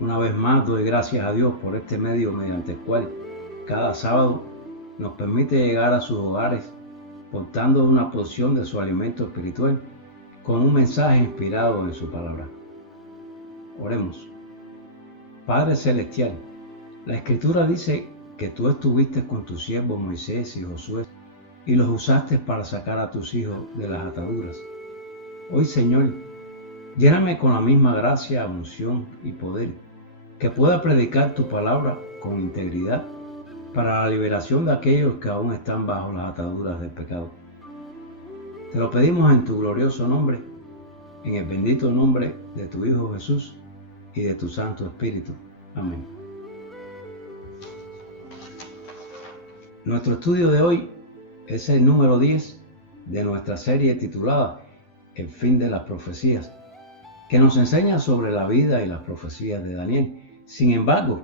Una vez más doy gracias a Dios por este medio mediante el cual cada sábado nos permite llegar a sus hogares portando una porción de su alimento espiritual con un mensaje inspirado en su palabra. Oremos. Padre Celestial, la Escritura dice que tú estuviste con tus siervos Moisés y Josué y los usaste para sacar a tus hijos de las ataduras. Hoy, Señor, lléname con la misma gracia, unción y poder, que pueda predicar tu palabra con integridad para la liberación de aquellos que aún están bajo las ataduras del pecado. Te lo pedimos en tu glorioso nombre, en el bendito nombre de tu Hijo Jesús y de tu Santo Espíritu. Amén. Nuestro estudio de hoy es el número 10 de nuestra serie titulada El fin de las profecías, que nos enseña sobre la vida y las profecías de Daniel. Sin embargo,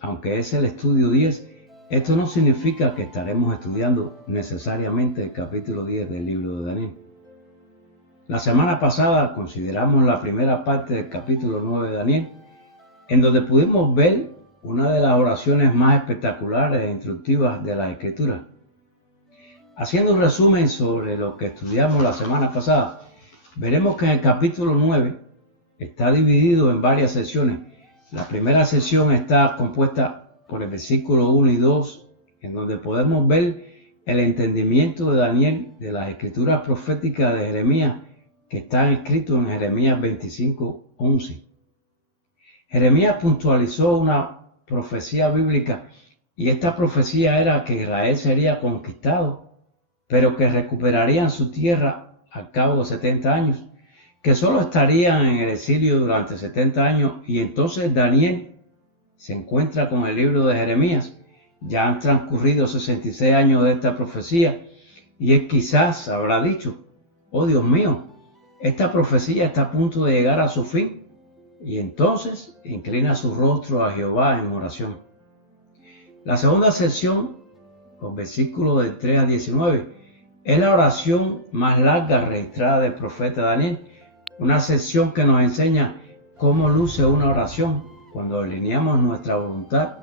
aunque es el estudio 10, esto no significa que estaremos estudiando necesariamente el capítulo 10 del libro de Daniel. La semana pasada consideramos la primera parte del capítulo 9 de Daniel, en donde pudimos ver una de las oraciones más espectaculares e instructivas de la Escritura. Haciendo un resumen sobre lo que estudiamos la semana pasada, veremos que en el capítulo 9 está dividido en varias secciones. La primera sección está compuesta por el versículo 1 y 2, en donde podemos ver el entendimiento de Daniel de las escrituras proféticas de Jeremías que están escritos en Jeremías 25:11. Jeremías puntualizó una profecía bíblica y esta profecía era que Israel sería conquistado, pero que recuperarían su tierra al cabo de 70 años, que solo estarían en el exilio durante 70 años, y entonces Daniel se encuentra con el libro de Jeremías. Ya han transcurrido 66 años de esta profecía y él quizás habrá dicho: oh Dios mío, esta profecía está a punto de llegar a su fin, y entonces inclina su rostro a Jehová en oración. La segunda sección, los versículos del 3 al 19, es la oración más larga registrada del profeta Daniel, una sección que nos enseña cómo luce una oración cuando alineamos nuestra voluntad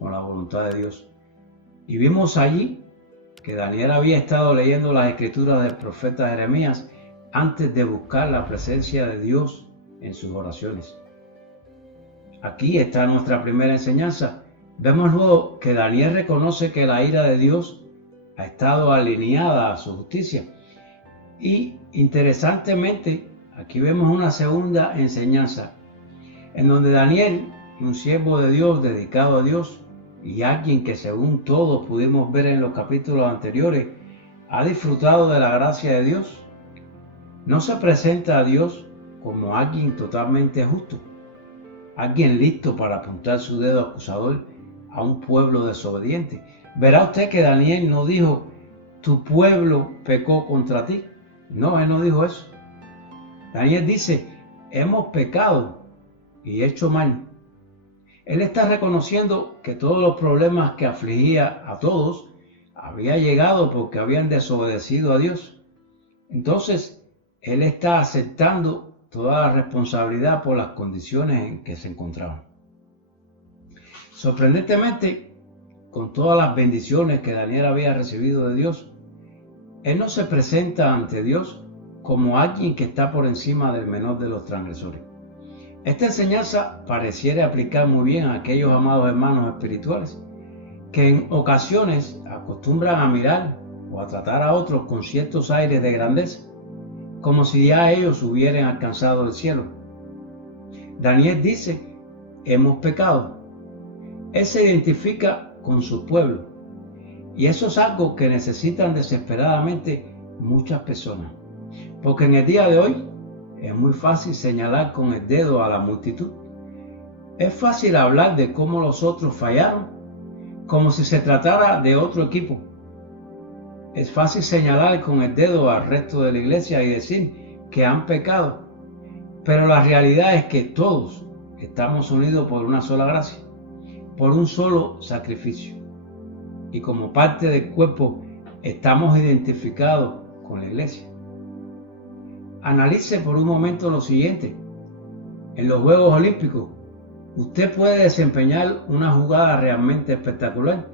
con la voluntad de Dios. Y vimos allí que Daniel había estado leyendo las escrituras del profeta Jeremías antes de buscar la presencia de Dios en sus oraciones. Aquí está nuestra primera enseñanza. Vemos luego que Daniel reconoce que la ira de Dios ha estado alineada a su justicia. Y interesantemente, aquí vemos una segunda enseñanza, en donde Daniel, un siervo de Dios dedicado a Dios y alguien que según todos pudimos ver en los capítulos anteriores, ha disfrutado de la gracia de Dios, no se presenta a Dios como alguien totalmente justo, alguien listo para apuntar su dedo acusador a un pueblo desobediente. Verá usted que Daniel no dijo: tu pueblo pecó contra ti. No, él no dijo eso. Daniel dice: hemos pecado y hecho mal. Él está reconociendo que todos los problemas que afligía a todos había llegado porque habían desobedecido a Dios. Entonces, él está aceptando toda la responsabilidad por las condiciones en que se encontraban. Sorprendentemente, con todas las bendiciones que Daniel había recibido de Dios, él no se presenta ante Dios como alguien que está por encima del menor de los transgresores. Esta enseñanza pareciera aplicar muy bien a aquellos amados hermanos espirituales que en ocasiones acostumbran a mirar o a tratar a otros con ciertos aires de grandeza, como si ya ellos hubieran alcanzado el cielo. Daniel dice, hemos pecado. Él se identifica con su pueblo. Y eso es algo que necesitan desesperadamente muchas personas. Porque en el día de hoy es muy fácil señalar con el dedo a la multitud. Es fácil hablar de cómo los otros fallaron, como si se tratara de otro equipo. Es fácil señalar con el dedo al resto de la iglesia y decir que han pecado. Pero la realidad es que todos estamos unidos por una sola gracia, por un solo sacrificio. Y como parte del cuerpo estamos identificados con la iglesia. Analice por un momento lo siguiente. En los Juegos Olímpicos, usted puede desempeñar una jugada realmente espectacular,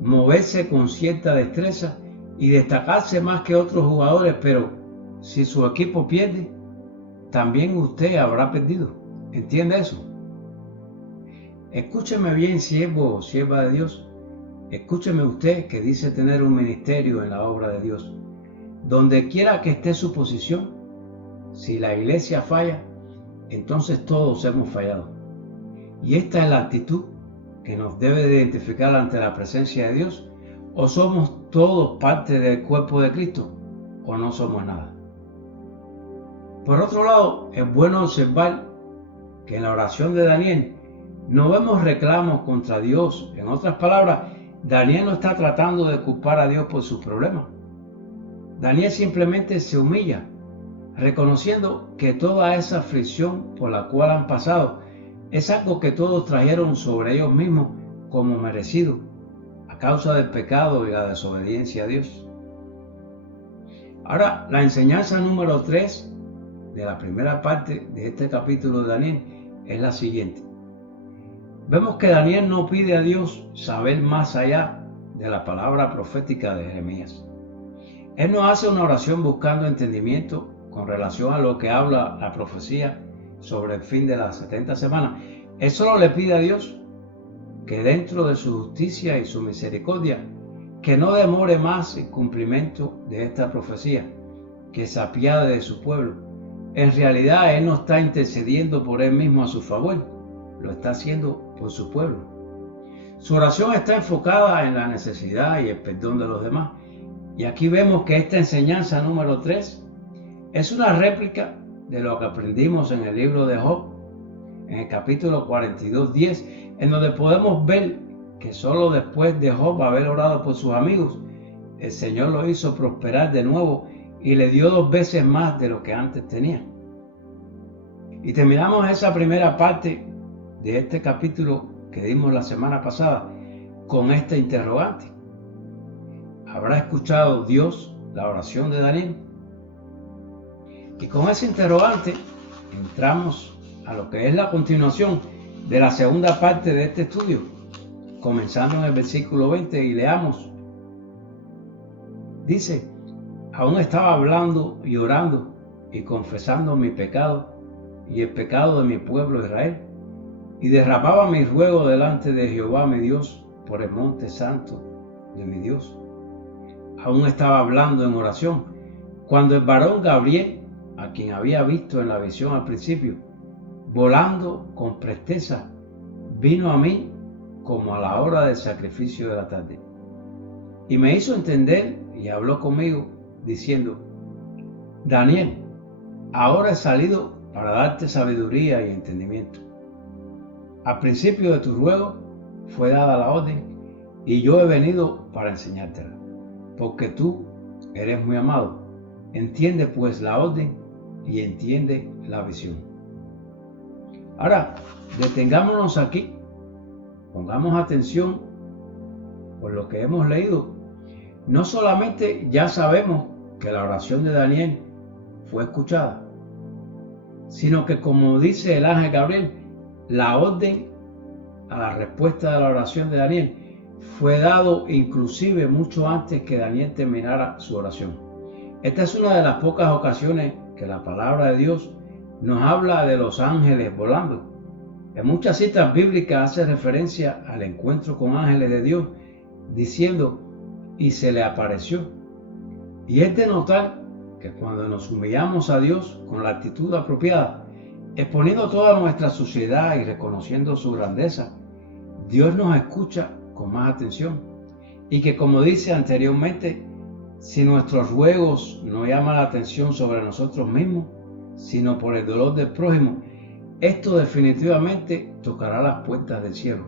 moverse con cierta destreza y destacarse más que otros jugadores, pero si su equipo pierde, también usted habrá perdido. ¿Entiende eso? Escúcheme bien, siervo o sierva de Dios. Escúcheme usted que dice tener un ministerio en la obra de Dios. Donde quiera que esté su posición, si la iglesia falla, entonces todos hemos fallado. Y esta es la actitud que nos debe de identificar ante la presencia de Dios. O somos todos parte del cuerpo de Cristo, o no somos nada. Por otro lado, es bueno observar que en la oración de Daniel no vemos reclamos contra Dios. En otras palabras, Daniel no está tratando de culpar a Dios por sus problemas. Daniel simplemente se humilla, reconociendo que toda esa aflicción por la cual han pasado es algo que todos trajeron sobre ellos mismos como merecido, a causa del pecado y la desobediencia a Dios. Ahora, la enseñanza número 3 de la primera parte de este capítulo de Daniel es la siguiente. Vemos que Daniel no pide a Dios saber más allá de la palabra profética de Jeremías. Él no hace una oración buscando entendimiento con relación a lo que habla la profecía sobre el fin de las 70 semanas. Él solo le pide a Dios que dentro de su justicia y su misericordia, que no demore más el cumplimiento de esta profecía, que se apiade de su pueblo. En realidad Él no está intercediendo por Él mismo a su favor, lo está haciendo por su pueblo. Su oración está enfocada en la necesidad y el perdón de los demás. Y aquí vemos que esta enseñanza número 3 es una réplica de lo que aprendimos en el libro de Job, en el capítulo 42:10, en donde podemos ver que solo después de Job haber orado por sus amigos, el Señor lo hizo prosperar de nuevo y le dio 2 veces más de lo que antes tenía. Y terminamos esa primera parte de este capítulo que dimos la semana pasada con este interrogante. ¿Habrá escuchado Dios la oración de Daniel? Y con ese interrogante entramos a lo que es la continuación de la segunda parte de este estudio, comenzando en el versículo 20 y leamos. Dice, aún estaba hablando y orando y confesando mi pecado y el pecado de mi pueblo Israel, y derramaba mi ruego delante de Jehová mi Dios por el monte santo de mi Dios. Aún estaba hablando en oración, cuando el varón Gabriel, a quien había visto en la visión al principio, volando con presteza, vino a mí como a la hora del sacrificio de la tarde. Y me hizo entender y habló conmigo, diciendo, Daniel, ahora he salido para darte sabiduría y entendimiento. Al principio de tu ruego fue dada la orden, y yo he venido para enseñártela, porque tú eres muy amado. Entiende pues la orden y entiende la visión. Ahora, detengámonos aquí, pongamos atención por lo que hemos leído. No solamente ya sabemos que la oración de Daniel fue escuchada, sino que, como dice el ángel Gabriel, la orden a la respuesta de la oración de Daniel fue dado inclusive mucho antes que Daniel terminara su oración. Esta es una de las pocas ocasiones que la palabra de Dios nos habla de los ángeles volando. En muchas citas bíblicas hace referencia al encuentro con ángeles de Dios, diciendo, y se le apareció. Y es de notar que cuando nos humillamos a Dios con la actitud apropiada, Exponiendo toda nuestra suciedad y reconociendo su grandeza, Dios nos escucha con más atención y que, como dice anteriormente, si nuestros ruegos no llaman la atención sobre nosotros mismos, sino por el dolor del prójimo, esto definitivamente tocará las puertas del cielo.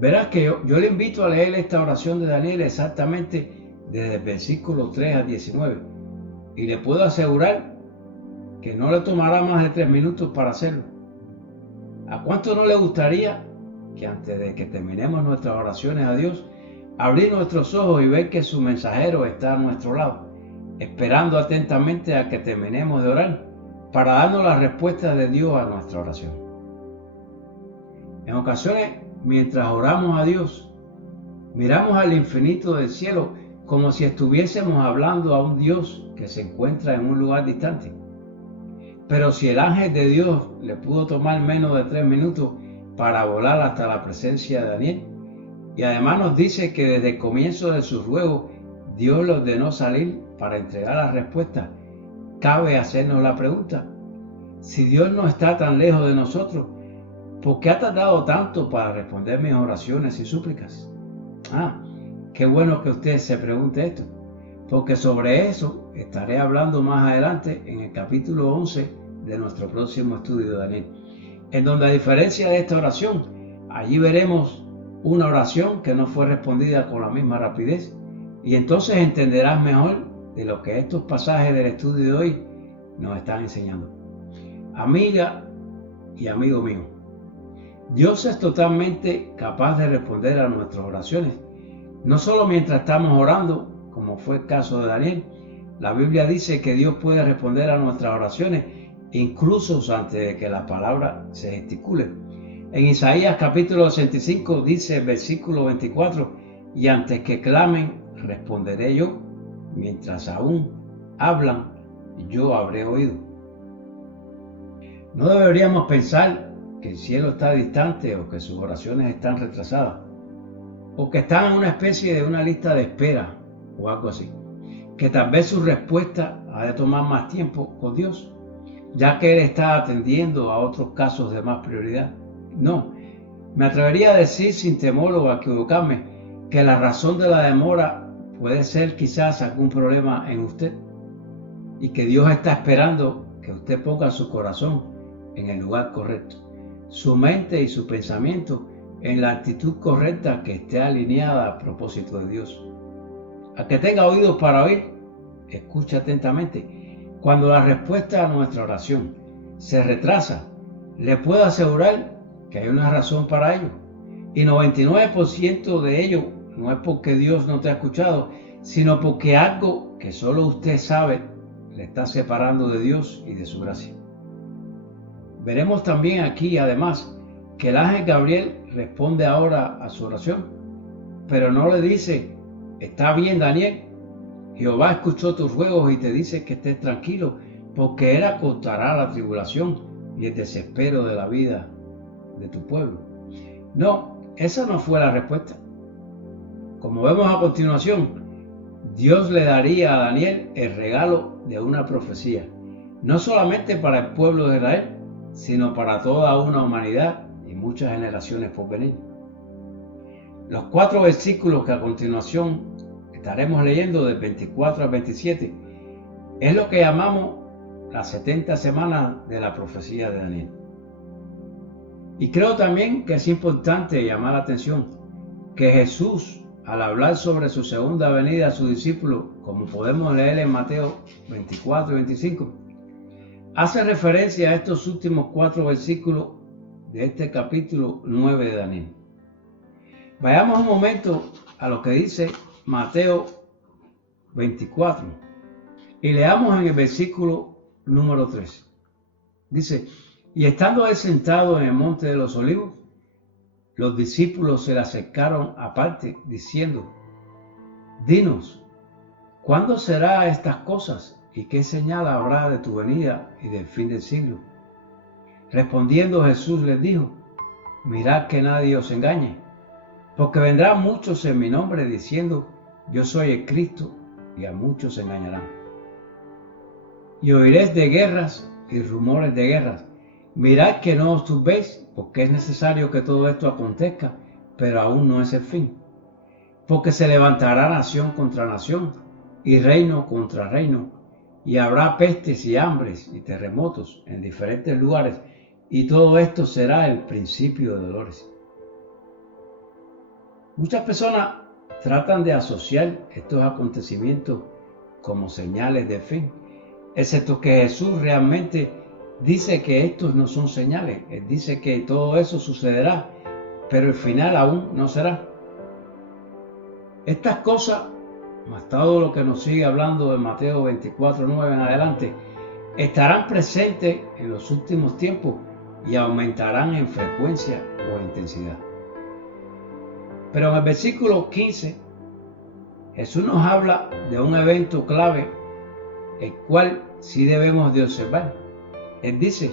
Verás que yo le invito a leer esta oración de Daniel exactamente desde el versículo 3 al 19 y le puedo asegurar que no le tomará más de 3 minutos para hacerlo. ¿A cuánto no le gustaría que antes de que terminemos nuestras oraciones a Dios, abrir nuestros ojos y ver que su mensajero está a nuestro lado, esperando atentamente a que terminemos de orar para darnos la respuesta de Dios a nuestra oración? En ocasiones, mientras oramos a Dios, miramos al infinito del cielo como si estuviésemos hablando a un Dios que se encuentra en un lugar distante. Pero si el ángel de Dios le pudo tomar menos de 3 minutos para volar hasta la presencia de Daniel, y además nos dice que desde el comienzo de sus ruegos Dios le ordenó salir para entregar la respuesta, cabe hacernos la pregunta: si Dios no está tan lejos de nosotros, ¿por qué ha tardado tanto para responder mis oraciones y súplicas? Qué bueno que usted se pregunte esto, porque sobre eso estaré hablando más adelante en el capítulo 11 de nuestro próximo estudio de Daniel, en donde, a diferencia de esta oración, allí veremos una oración que no fue respondida con la misma rapidez, y entonces entenderás mejor de lo que estos pasajes del estudio de hoy nos están enseñando. Amiga y amigo mío, Dios es totalmente capaz de responder a nuestras oraciones, no solo mientras estamos orando, como fue el caso de Daniel. La Biblia dice que Dios puede responder a nuestras oraciones incluso antes de que la palabra se gesticule. En Isaías capítulo 65 dice el versículo 24: y antes que clamen, responderé yo, mientras aún hablan, yo habré oído. No deberíamos pensar que el cielo está distante o que sus oraciones están retrasadas, o que están en una especie de una lista de espera o algo así, que tal vez su respuesta ha de tomar más tiempo con Dios, ya que Él está atendiendo a otros casos de más prioridad. No, me atrevería a decir sin temor o a equivocarme que la razón de la demora puede ser quizás algún problema en usted, y que Dios está esperando que usted ponga su corazón en el lugar correcto, su mente y su pensamiento en la actitud correcta que esté alineada a propósito de Dios. A que tenga oídos para oír, escuche atentamente. Cuando la respuesta a nuestra oración se retrasa, le puedo asegurar que hay una razón para ello. Y 99% de ello no es porque Dios no te ha escuchado, sino porque algo que solo usted sabe le está separando de Dios y de su gracia. Veremos también aquí, además, que el ángel Gabriel responde ahora a su oración, pero no le dice: está bien, Daniel, Jehová escuchó tus ruegos y te dice que estés tranquilo, porque Él acortará la tribulación y el desespero de la vida de tu pueblo. No, esa no fue la respuesta. Como vemos a continuación, Dios le daría a Daniel el regalo de una profecía, no solamente para el pueblo de Israel, sino para toda una humanidad y muchas generaciones por venir. Los 4 versículos que a continuación estaremos leyendo del 24 al 27 es lo que llamamos las 70 semanas de la profecía de Daniel. Y creo también que es importante llamar la atención que Jesús, al hablar sobre su segunda venida a sus discípulos, como podemos leer en Mateo 24 y 25, hace referencia a estos últimos 4 versículos de este capítulo 9 de Daniel. Vayamos un momento a lo que dice Mateo 24 y leamos en el versículo número 3. Dice: y estando él sentado en el monte de los olivos, los discípulos se le acercaron aparte, diciendo: dinos, ¿cuándo será estas cosas? ¿Y qué señal habrá de tu venida y del fin del siglo? Respondiendo Jesús les dijo: mirad que nadie os engañe, porque vendrán muchos en mi nombre diciendo: yo soy el Cristo, y a muchos se engañarán. Y oiréis de guerras y rumores de guerras. Mirad que no os turbéis, porque es necesario que todo esto acontezca, pero aún no es el fin. Porque se levantará nación contra nación, y reino contra reino, y habrá pestes y hambres y terremotos en diferentes lugares, y todo esto será el principio de dolores. Muchas personas tratan de asociar estos acontecimientos como señales de fin, excepto que Jesús realmente dice que estos no son señales. Él dice que todo eso sucederá, pero el final aún no será. Estas cosas, más todo lo que nos sigue hablando de Mateo 24:9 en adelante, estarán presentes en los últimos tiempos y aumentarán en frecuencia o intensidad. Pero en el versículo 15, Jesús nos habla de un evento clave, el cual sí debemos de observar. Él dice: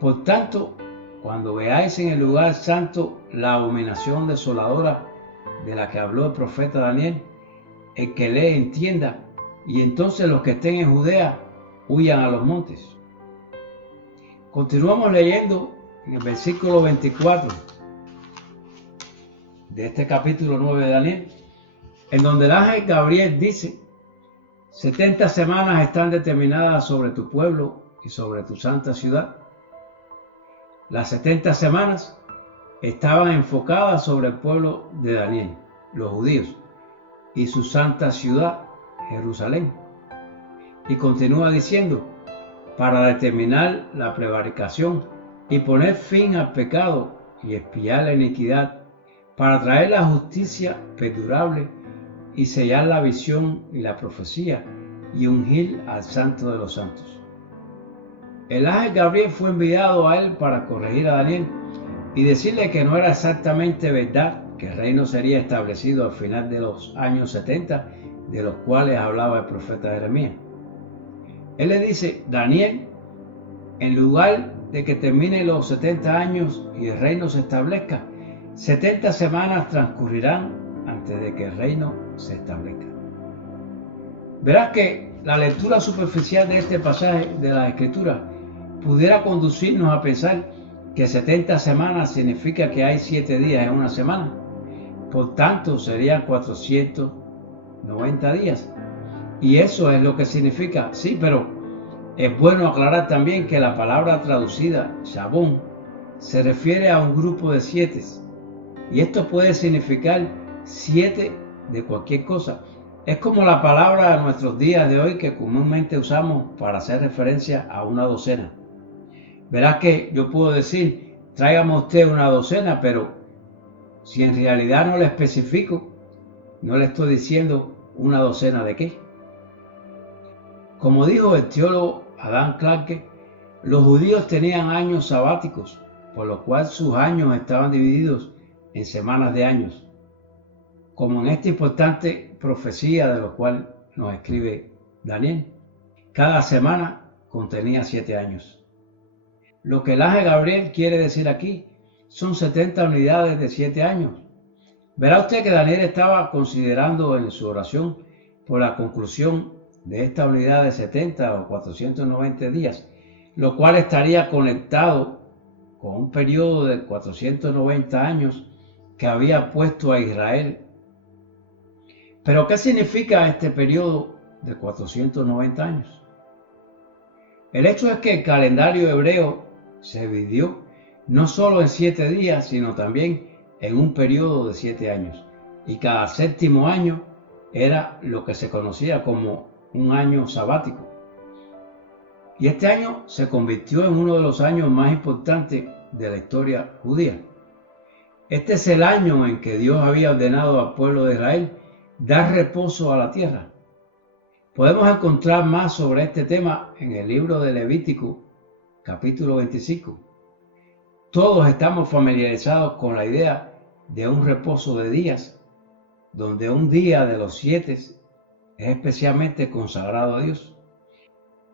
por tanto, cuando veáis en el lugar santo la abominación desoladora de la que habló el profeta Daniel, el que lee entienda, y entonces los que estén en Judea huyan a los montes. Continuamos leyendo en el versículo 24 de este capítulo 9 de Daniel, en donde el ángel Gabriel dice: 70 semanas están determinadas sobre tu pueblo y sobre tu santa ciudad. Las 70 semanas estaban enfocadas sobre el pueblo de Daniel, los judíos, y su santa ciudad, Jerusalén. Y continúa diciendo: para determinar la prevaricación y poner fin al pecado y expiar la iniquidad, para traer la justicia perdurable y sellar la visión y la profecía y ungir al Santo de los Santos. El ángel Gabriel fue enviado a él para corregir a Daniel y decirle que no era exactamente verdad que el reino sería establecido al final de los años 70, de los cuales hablaba el profeta Jeremías. Él le dice: Daniel, en lugar de que termine los 70 años y el reino se establezca, 70 semanas transcurrirán antes de que el reino se establezca. Verás que la lectura superficial de este pasaje de la Escritura pudiera conducirnos a pensar que 70 semanas significa que hay 7 días en una semana. Por tanto, serían 490 días. Y eso es lo que significa, sí, pero es bueno aclarar también que la palabra traducida, Shabón, se refiere a un grupo de 7. Y esto puede significar 7 de cualquier cosa. Es como la palabra de nuestros días de hoy que comúnmente usamos para hacer referencia a una docena. Verás que yo puedo decir: tráigame usted una docena, pero si en realidad no le especifico, no le estoy diciendo una docena de qué. Como dijo el teólogo Adam Clarke, los judíos tenían años sabáticos, por lo cual sus años estaban divididos en semanas de años, como en esta importante profecía de lo cual nos escribe Daniel. Cada semana contenía 7 años. Lo que el ángel Gabriel quiere decir aquí son 70 unidades de 7 años. Verá usted que Daniel estaba considerando en su oración por la conclusión de esta unidad de 70 o 490 días, lo cual estaría conectado con un periodo de 490 años que había puesto a Israel. Pero ¿qué significa este periodo de 490 años? El hecho es que el calendario hebreo se dividió no solo en 7 días, sino también en un periodo de 7 años. Y cada séptimo año era lo que se conocía como un año sabático. Y este año se convirtió en uno de los años más importantes de la historia judía. Este es el año en que Dios había ordenado al pueblo de Israel dar reposo a la tierra. Podemos encontrar más sobre este tema en el libro de Levítico, capítulo 25. Todos estamos familiarizados con la idea de un reposo de días, donde un día de los 7 es especialmente consagrado a Dios.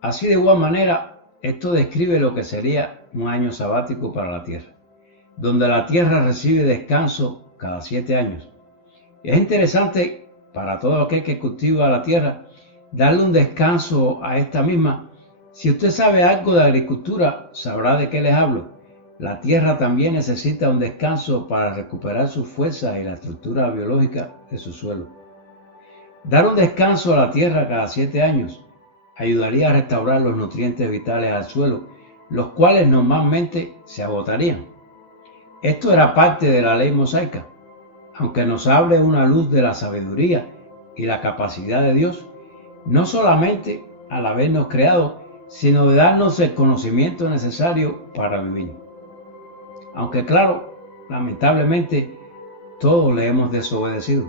Así, de igual manera, esto describe lo que sería un año sabático para la tierra, donde la tierra recibe descanso cada 7 años. Es interesante para todo aquel que cultiva la tierra darle un descanso a esta misma, Si usted sabe algo de agricultura, sabrá de qué les hablo. La tierra también necesita un descanso para recuperar sus fuerzas y la estructura biológica de su suelo. Dar un descanso a la tierra cada 7 años ayudaría a restaurar los nutrientes vitales al suelo, los cuales normalmente se agotarían. Esto era parte de la ley mosaica. Aunque nos abre una luz de la sabiduría y la capacidad de Dios, no solamente al habernos creado, sino de darnos el conocimiento necesario para vivir. Aunque claro, lamentablemente, todos le hemos desobedecido.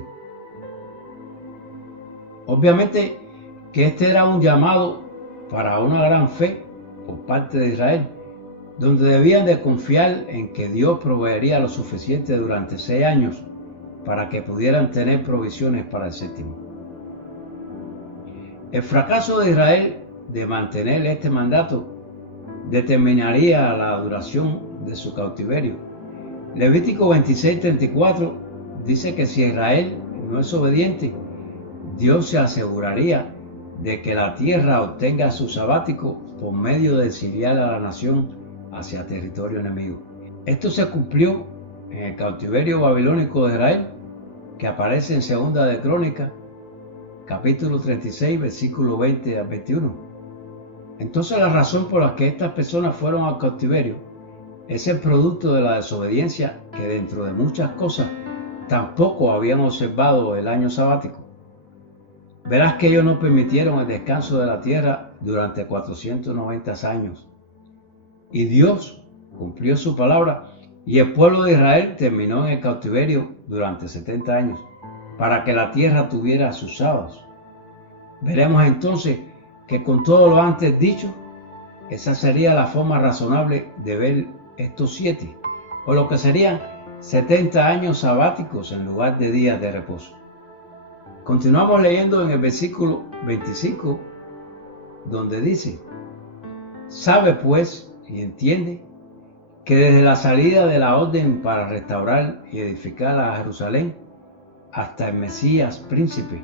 Obviamente que este era un llamado para una gran fe por parte de Israel, donde debían de confiar en que Dios proveería lo suficiente durante 6 años para que pudieran tener provisiones para el séptimo. El fracaso de Israel de mantener este mandato determinaría la duración de su cautiverio. Levítico 26:34 dice que si Israel no es obediente, Dios se aseguraría de que la tierra obtenga su sabático por medio de exiliar a la nación hacia territorio enemigo. Esto se cumplió en el cautiverio babilónico de Israel, que aparece en Segunda de Crónicas, capítulo 36, versículo 20 al 21. Entonces la razón por la que estas personas fueron al cautiverio es el producto de la desobediencia, que dentro de muchas cosas tampoco habían observado el año sabático. Verás que ellos no permitieron el descanso de la tierra durante 490 años. Y Dios cumplió su palabra y el pueblo de Israel terminó en el cautiverio durante 70 años para que la tierra tuviera sus sábados. Veremos entonces que con todo lo antes dicho, esa sería la forma razonable de ver estos 7, o lo que serían 70 años sabáticos en lugar de días de reposo. Continuamos leyendo en el versículo 25, donde dice: sabe pues y entiende que desde la salida de la orden para restaurar y edificar a Jerusalén hasta el Mesías príncipe,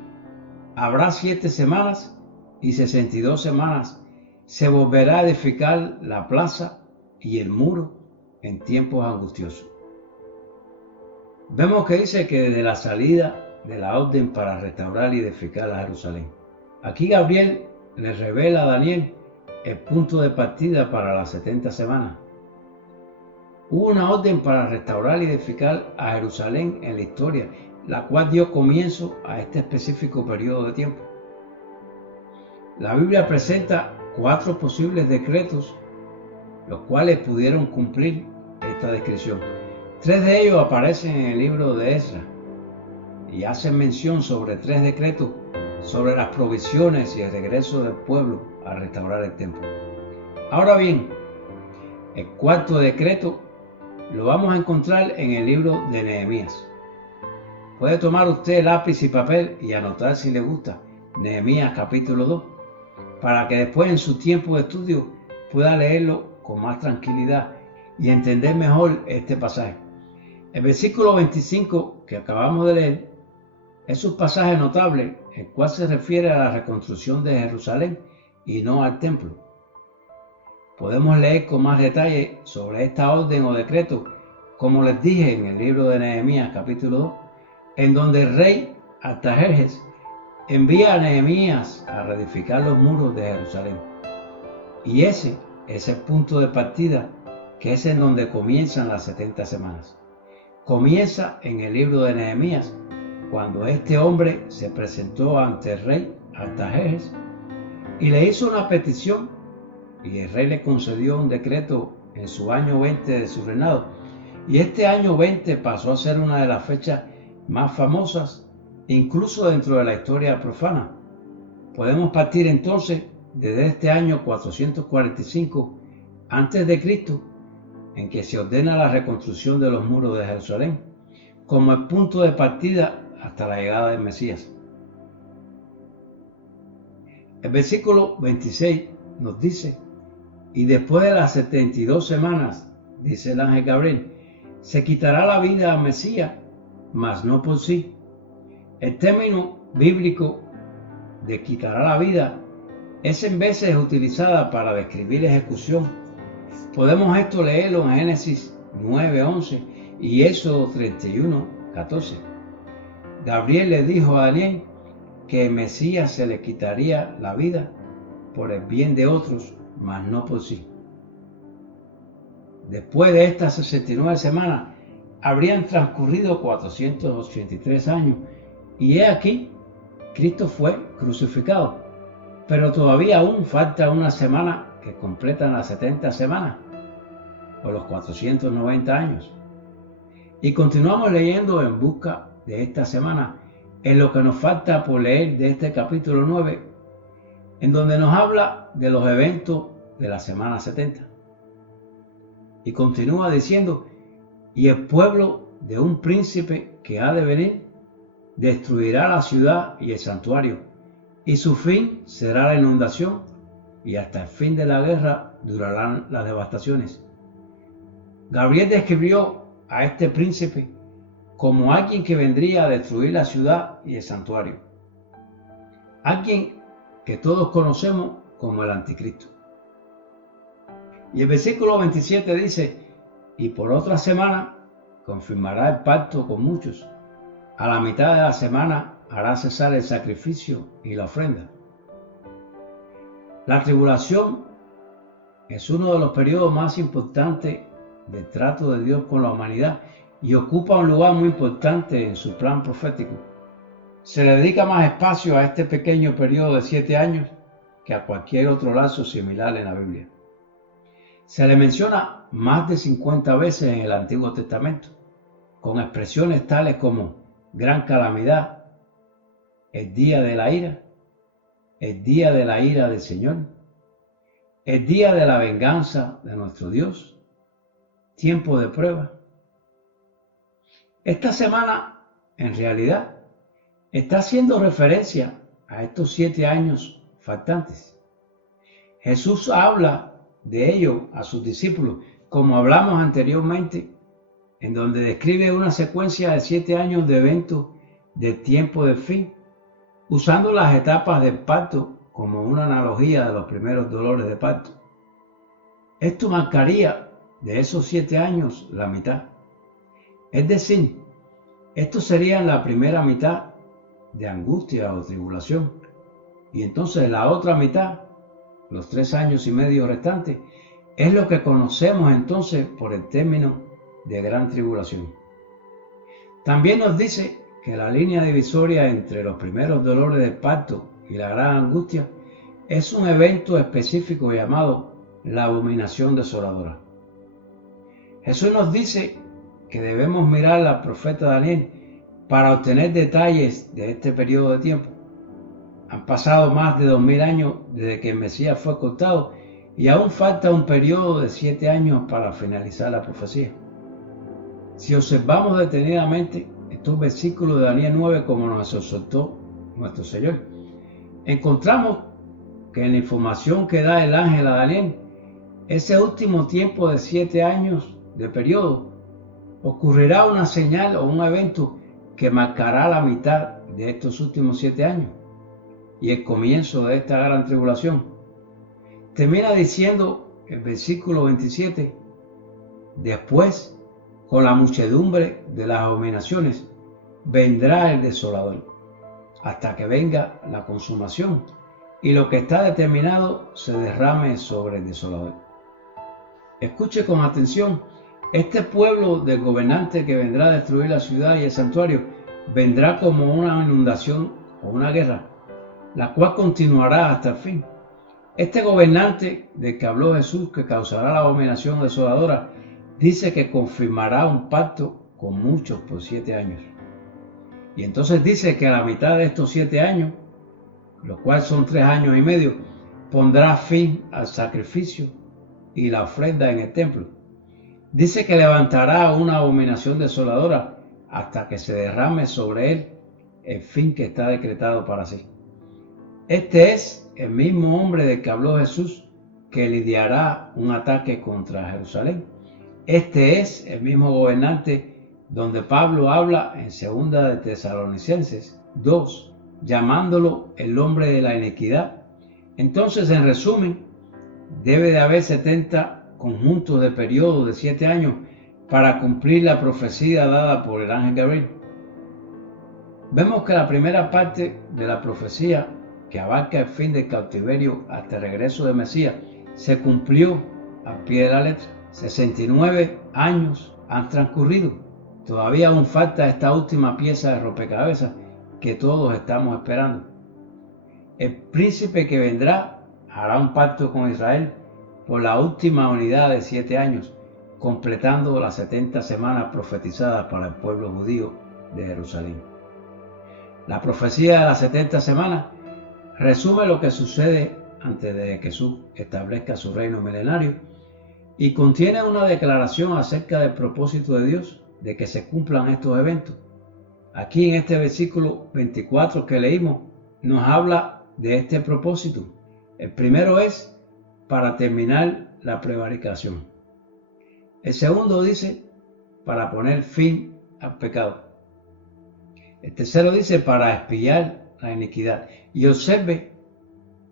habrá 7 semanas y 62 semanas se volverá a edificar la plaza y el muro en tiempos angustiosos. Vemos que dice que desde la salida de la orden para restaurar y edificar a Jerusalén. Aquí Gabriel le revela a Daniel el punto de partida para las 70 semanas. Hubo una orden para restaurar y edificar a Jerusalén en la historia, la cual dio comienzo a este específico periodo de tiempo. La Biblia presenta 4 posibles decretos, los cuales pudieron cumplir esta descripción. 3 de ellos aparecen en el libro de Esdras y hacen mención sobre 3 decretos sobre las provisiones y el regreso del pueblo a restaurar el templo. Ahora bien, el 4º decreto lo vamos a encontrar en el libro de Nehemías. Puede tomar usted lápiz y papel y anotar si le gusta Nehemías capítulo 2, para que después en su tiempo de estudio pueda leerlo con más tranquilidad y entender mejor este pasaje. El versículo 25 que acabamos de leer es un pasaje notable, el cual se refiere a la reconstrucción de Jerusalén y no al templo. Podemos leer con más detalle sobre esta orden o decreto, como les dije en el libro de Nehemías capítulo 2, en donde el rey Artajerjes envía a Nehemías a reedificar los muros de Jerusalén. Y ese es el punto de partida, que es en donde comienzan las 70 semanas. Comienza en el libro de Nehemías, cuando este hombre se presentó ante el rey Artajerjes y le hizo una petición, y el rey le concedió un decreto en su año 20 de su reinado. Y este año 20 pasó a ser una de las fechas más famosas, incluso dentro de la historia profana. Podemos partir entonces desde este año 445 a.C., en que se ordena la reconstrucción de los muros de Jerusalén, como el punto de partida hasta la llegada del Mesías. El versículo 26 nos dice: y después de las 72 semanas, dice el ángel Gabriel, se quitará la vida al Mesías, mas no por sí. El término bíblico de quitará la vida es en veces utilizada para describir ejecución. Podemos esto leerlo en Génesis 9:11 y Éxodo 31:14. Gabriel le dijo a Daniel que el Mesías se le quitaría la vida por el bien de otros, mas no por sí. Después de estas 69 semanas, habrían transcurrido 483 años, y he aquí, Cristo fue crucificado, pero todavía aún falta una semana que completan las 70 semanas, o los 490 años. Y continuamos leyendo en busca de esta semana, en lo que nos falta por leer de este capítulo 9, en donde nos habla de los eventos de la semana 70. Y continúa diciendo, y el pueblo de un príncipe que ha de venir destruirá la ciudad y el santuario, y su fin será la inundación, y hasta el fin de la guerra durarán las devastaciones. Gabriel describió a este príncipe como alguien que vendría a destruir la ciudad y el santuario. Alguien que todos conocemos como el anticristo. Y el versículo 27 dice, y por otra semana confirmará el pacto con muchos. A la mitad de la semana hará cesar el sacrificio y la ofrenda. La tribulación es uno de los periodos más importantes del trato de Dios con la humanidad y ocupa un lugar muy importante en su plan profético. Se le dedica más espacio a este pequeño periodo de 7 años que a cualquier otro lazo similar en la Biblia. Se le menciona más de 50 veces en el Antiguo Testamento, con expresiones tales como gran calamidad, el día de la ira, el día de la ira del Señor, el día de la venganza de nuestro Dios, tiempo de prueba. Esta semana, en realidad, está haciendo referencia a estos 7 años faltantes. Jesús habla de ello a sus discípulos, como hablamos anteriormente, en donde describe una secuencia de 7 años de eventos del tiempo del fin, usando las etapas del parto como una analogía de los primeros dolores de parto. Esto marcaría de esos 7 años la mitad. Es decir, esto sería la primera mitad de angustia o tribulación, y entonces la otra mitad, los 3 años y medio restantes, es lo que conocemos entonces por el término de gran tribulación. También nos dice que la línea divisoria entre los primeros dolores del parto y la gran angustia es un evento específico llamado la abominación desoladora. Jesús nos dice que debemos mirar al profeta Daniel para obtener detalles de este periodo de tiempo. Han pasado más de 2000 años desde que el Mesías fue cortado y aún falta un periodo de 7 años para finalizar la profecía. Si observamos detenidamente estos versículos de Daniel 9 como nos exhortó nuestro Señor, encontramos que en la información que da el ángel a Daniel, ese último tiempo de 7 años de periodo, ocurrirá una señal o un evento que marcará la mitad de estos últimos 7 años y el comienzo de esta gran tribulación. Termina diciendo el versículo 27, después, con la muchedumbre de las abominaciones, vendrá el desolador, hasta que venga la consumación y lo que está determinado se derrame sobre el desolador. Escuche con atención, este pueblo del gobernante que vendrá a destruir la ciudad y el santuario vendrá como una inundación o una guerra, la cual continuará hasta el fin. Este gobernante del que habló Jesús, que causará la abominación desoladora, dice que confirmará un pacto con muchos por 7 años. Y entonces dice que a la mitad de estos 7 años, lo cual son 3 años y medio, pondrá fin al sacrificio y la ofrenda en el templo. Dice que levantará una abominación desoladora hasta que se derrame sobre él el fin que está decretado para sí. Este es el mismo hombre del que habló Jesús, que lidiará un ataque contra Jerusalén. Este es el mismo gobernante donde Pablo habla en 2 de Tesalonicenses 2, llamándolo el hombre de la iniquidad, Entonces, en resumen, debe de haber 70 conjuntos de periodo de 7 años para cumplir la profecía dada por el ángel Gabriel. Vemos que la primera parte de la profecía, que abarca el fin del cautiverio hasta el regreso de Mesías, se cumplió al pie de la letra. 69 años han transcurrido. Todavía aún falta esta última pieza de rompecabezas que todos estamos esperando. El príncipe que vendrá hará un pacto con Israel por la última unidad de 7 años, completando las 70 semanas profetizadas para el pueblo judío de Jerusalén. La profecía de las 70 semanas resume lo que sucede antes de que Jesús establezca su reino milenario y contiene una declaración acerca del propósito de Dios de que se cumplan estos eventos. Aquí en este versículo 24 que leímos nos habla de este propósito. El primero es para terminar la prevaricación. El segundo dice para poner fin al pecado. El tercero dice para expiar la iniquidad. Y observe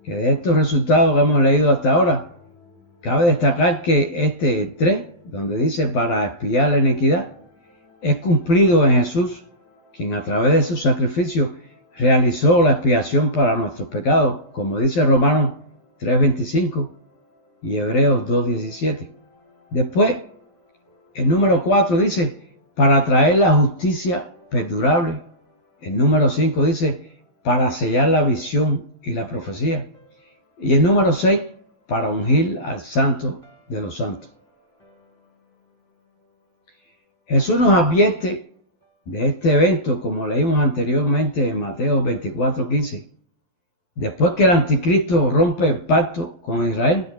que de estos resultados que hemos leído hasta ahora, cabe destacar que este 3, donde dice para expiar la iniquidad, es cumplido en Jesús, quien a través de su sacrificio realizó la expiación para nuestros pecados, como dice Romanos 3:25 y Hebreos 2:17. Después, el número 4 dice para traer la justicia perdurable. El número 5 dice para sellar la visión y la profecía. Y el número 6 para ungir al santo de los santos. Jesús nos advierte de este evento, como leímos anteriormente en Mateo 24:15. Después que el anticristo rompe el pacto con Israel,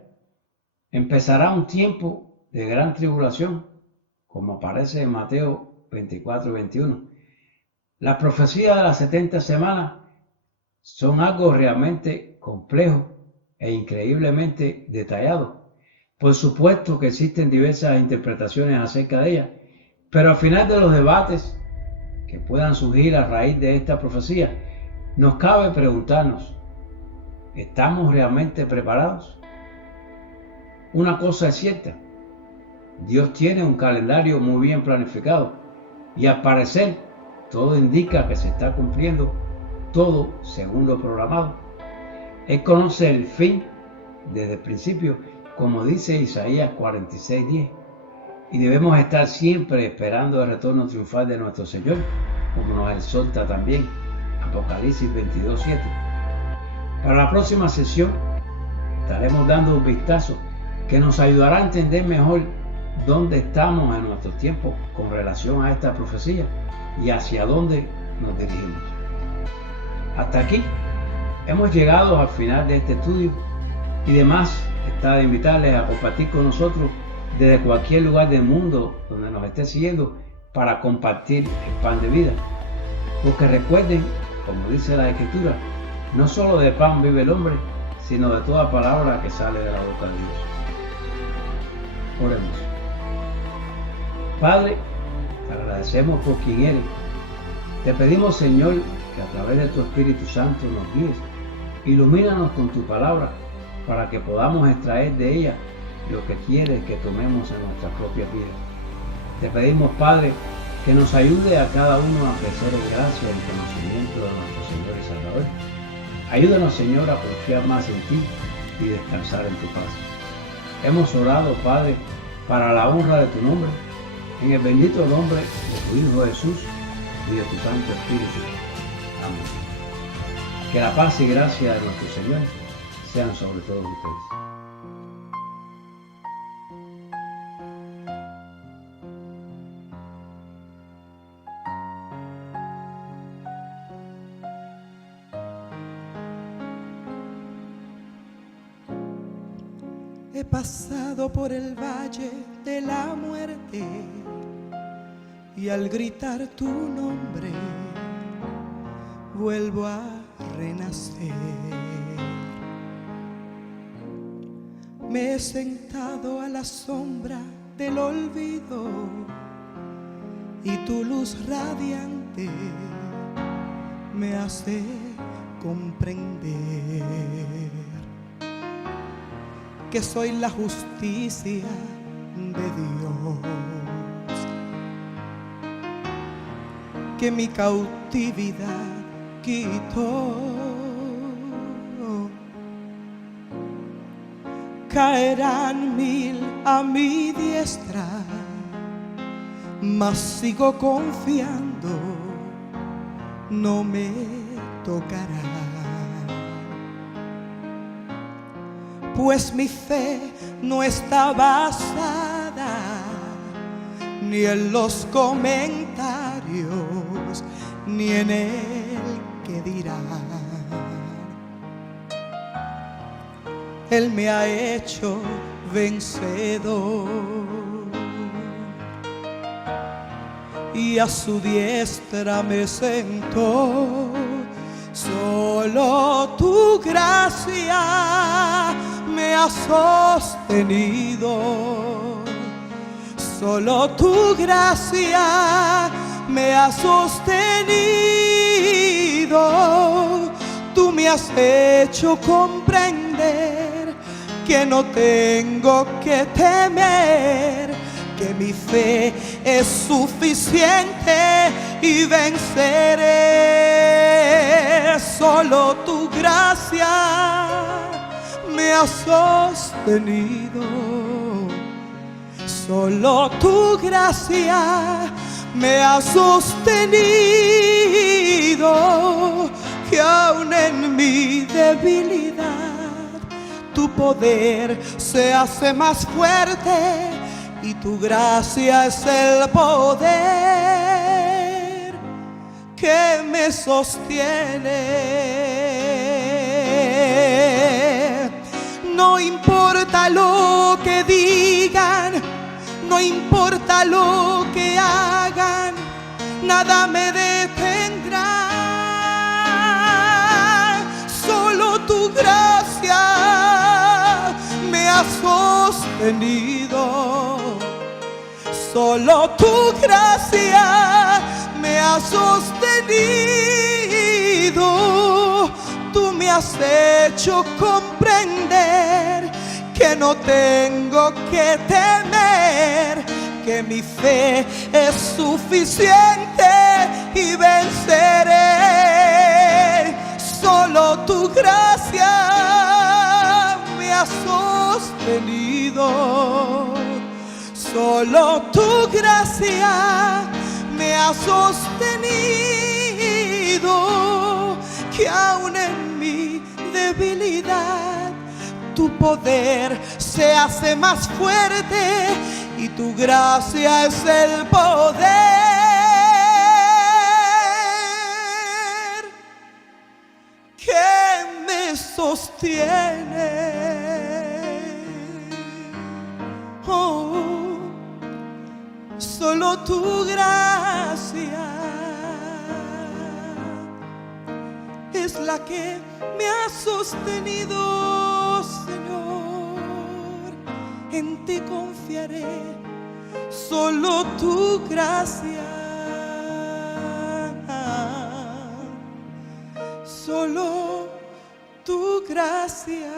empezará un tiempo de gran tribulación, como aparece en Mateo 24:21. Las profecías de las 70 semanas son algo realmente complejo e increíblemente detallado. Por supuesto que existen diversas interpretaciones acerca de ella, pero al final de los debates que puedan surgir a raíz de esta profecía, nos cabe preguntarnos, ¿estamos realmente preparados? Una cosa es cierta, Dios tiene un calendario muy bien planificado y al parecer todo indica que se está cumpliendo todo según lo programado. Él conoce el fin desde el principio, como dice Isaías 46:10, y debemos estar siempre esperando el retorno triunfal de nuestro Señor, como nos exhorta también Apocalipsis 22:7. Para la próxima sesión estaremos dando un vistazo que nos ayudará a entender mejor dónde estamos en nuestro tiempo con relación a esta profecía y hacia dónde nos dirigimos. Hasta aquí hemos llegado al final de este estudio y demás está de invitarles a compartir con nosotros desde cualquier lugar del mundo donde nos esté siguiendo para compartir el pan de vida. Porque recuerden, como dice la Escritura, no solo de pan vive el hombre, sino de toda palabra que sale de la boca de Dios. Oremos. Padre, te agradecemos por quien eres. Te pedimos, Señor, que a través de tu Espíritu Santo nos guíes. Ilumínanos con tu palabra para que podamos extraer de ella lo que quieres que tomemos en nuestras propias vidas. Te pedimos, Padre, que nos ayude a cada uno a crecer en gracia y en conocimiento de nuestro Señor y Salvador. Ayúdanos, Señor, a confiar más en ti y descansar en tu paz. Hemos orado, Padre, para la honra de tu nombre, en el bendito nombre de tu Hijo Jesús y de tu Santo Espíritu. Amén. Que la paz y gracia de nuestro Señor sean sobre todos ustedes. He pasado por el valle de la muerte y al gritar tu nombre vuelvo a renacer. Me he sentado a la sombra del olvido y tu luz radiante me hace comprender que soy la justicia de Dios, que mi cautividad quitó. Caerán 1000 a mi diestra, mas sigo confiando, no me tocará. Pues mi fe no está basada ni en los comentarios, ni en el que dirá. Él me ha hecho vencedor y a su diestra me sentó. Solo tu gracia me ha sostenido, solo tu gracia me ha sostenido. Tú me has hecho comprender que no tengo que temer, que mi fe es suficiente y venceré. Solo tu gracia me ha sostenido, solo tu gracia me ha sostenido, que aún en mi debilidad tu poder se hace más fuerte y tu gracia es el poder que me sostiene. No importa lo que digan, no importa lo que hagan, nada me detendrá. Solo tu gracia me ha sostenido, solo tu gracia me ha sostenido. Tú me has hecho comprender que no tengo que temer, que mi fe es suficiente y venceré. Solo tu gracia me ha sostenido, solo tu gracia me ha sostenido, que aún en mi debilidad tu poder se hace más fuerte y tu gracia es el poder que me sostiene. Oh, solo tu gracia es la que me ha sostenido, Señor. En ti confiaré, solo tu gracia, solo tu gracia.